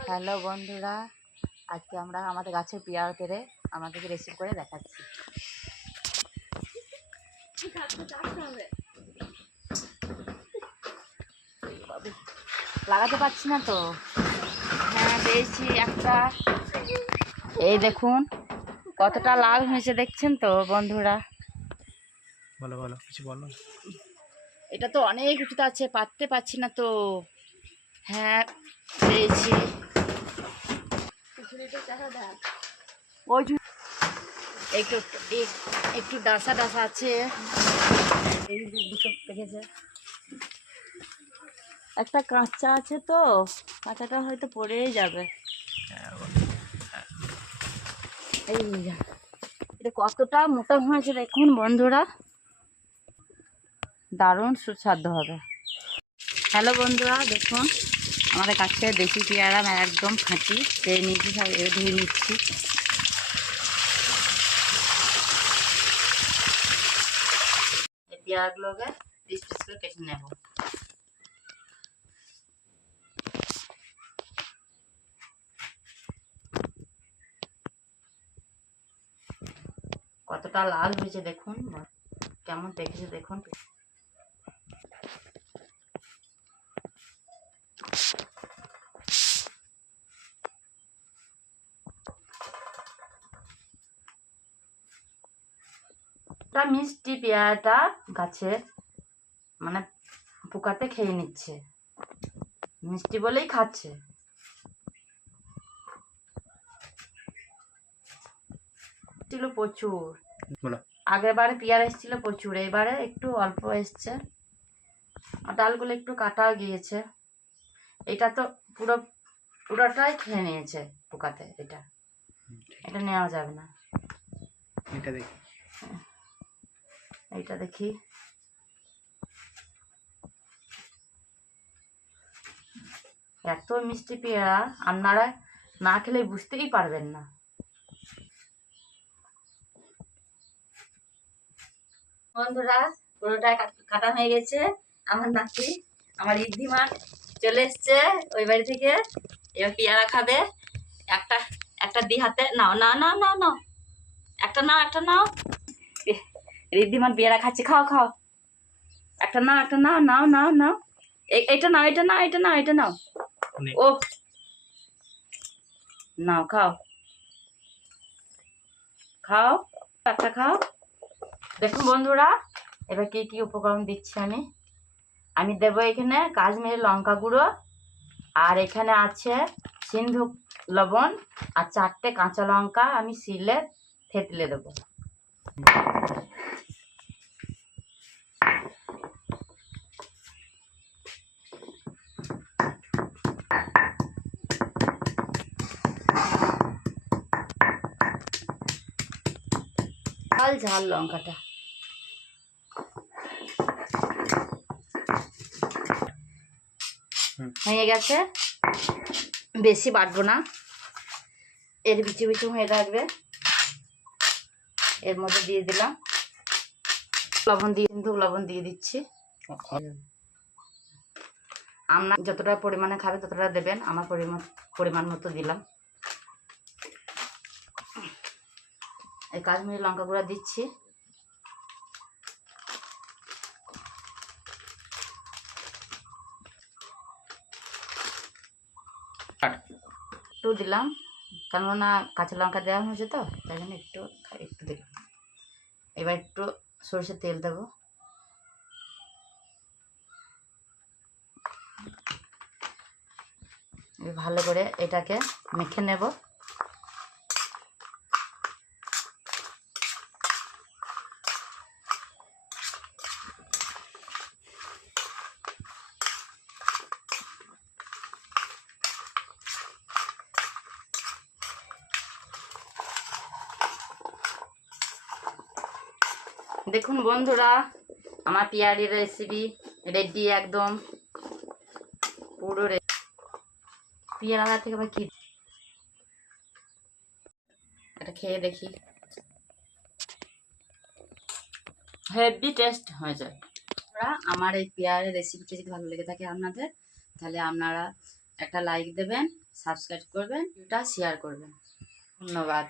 Hello বন্ধুরা, আজকে আমরা আমাদের গাছের পেয়ারা পেরে আমাদেরকে রেসিপি করে দেখাচ্ছি। লাগাতে পারছি না তো। হ্যাঁ, পেয়েছি একটা। এই দেখুন কতটা লাল হয়েছে, দেখছেন তো বন্ধুরা। বলো বলো, কিছু বলো। এটা তো অনেক উঁচুতে আছে, পারতে পারছি না তো। হ্যাঁ, পেয়েছি। ওই একটু একটু ডাসা ডাসা আছে। এই দুটো পেকেছে, একটা কাঁচা আছে তো, কাঁচাটা হয়তো পড়েই যাবে। এই এটা কতটা মোটা হয়েছে দেখুন বন্ধুরা, দারুণ সুস্বাদু হবে। হ্যালো বন্ধুরা, দেখুন আমাদের কাছে দেশি পেয়ারা একদম খাঁটি পেয়ে নিচ্ছি, সব ধুয়ে নিচ্ছি। এই পেয়ারাগুলোকে পিস পিস করে কেটে নেব। কতটা লাল হয়েছে দেখুন, কেমন দেখেছে দেখুন। মিষ্টি পেয়ারাটা গাছের মানে পোকাতে খেয়ে নিচ্ছে, মিষ্টি বলেই খাচ্ছে। ছিল প্রচুর, আগের বারে পেয়ারা এসেছিল প্রচুর, এবারে একটু অল্প এসছে, আর ডালগুলো একটু কাটা গিয়েছে। এটা তো পুরোটাই খেয়ে নিয়েছে পোকাতে। এটা নেওয়া যাবে না। এইটা দেখি, এত মিষ্টি পেয়ারা আপনারা না খেলে বুঝতেই পারবেন না। বন্ধুরা, পুরোটাই কাটা হয়ে গেছে। আমার নাতি, আমার ঋদ্ধিমান চলে এসছে ওই বাড়ি থেকে, এবার পেয়ারা খাবে। একটা একটা দি হাতে নাও, নাও নাও নাও নাও, একটা নাও, একটা নাও। ঋদ্ধিমান পেয়ারা খাচ্ছে, খাও খাও, একটা নাও, একটা নাও, নাও নাও নাও, এটা নাও, এটা নাও, এটা নাও, এটা নাও। ও নাও, খাও খাও, একটা খাও। দেখুন বন্ধুরা, এবার কি কি উপকরণ দিচ্ছি আমি দেবো এখানে কাশ্মীরি লঙ্কা গুঁড়ো, আর এখানে আছে সিন্ধু লবণ, আর 4টে কাঁচা লঙ্কা আমি শিলে থেতলে দেবো। ঝাল ঝাল লঙ্কাটা। হয়ে গেছে, বেশি বাটবো না, এর বিচি বিচি হয়ে থাকবে। এর মধ্যে দিয়ে দিলাম লবণ, দিয়ে কিন্তু লবণ দিয়ে দিচ্ছি। আপনার যতটা পরিমাণে খাবে ততটা দেবেন, আমার পরিমাণ মতো দিলাম। এই কাশ্মীরি লঙ্কা গুঁড়া দিচ্ছি। একটু দিলাম, কেননা কাঁচা লঙ্কা দেওয়া হয়েছে তো, তাই জন্য একটু একটু দিলাম। এবার একটু সরষের তেল দেবো। ভালো করে এটাকে মেখে নেব। দেখুন বন্ধুরা, আমার পেয়ারির রেসিপি রেডি একদম পুরো। পেয়ারা থেকে আবার কি, এটা খেয়ে দেখি, হেভি টেস্ট হয়েছে। আমার এই পেয়ারের রেসিপিটা যদি ভালো লেগে থাকে আপনাদের, তাহলে আপনারা একটা লাইক দেবেন, সাবস্ক্রাইব করবেন, ভিডিওটা শেয়ার করবেন। ধন্যবাদ।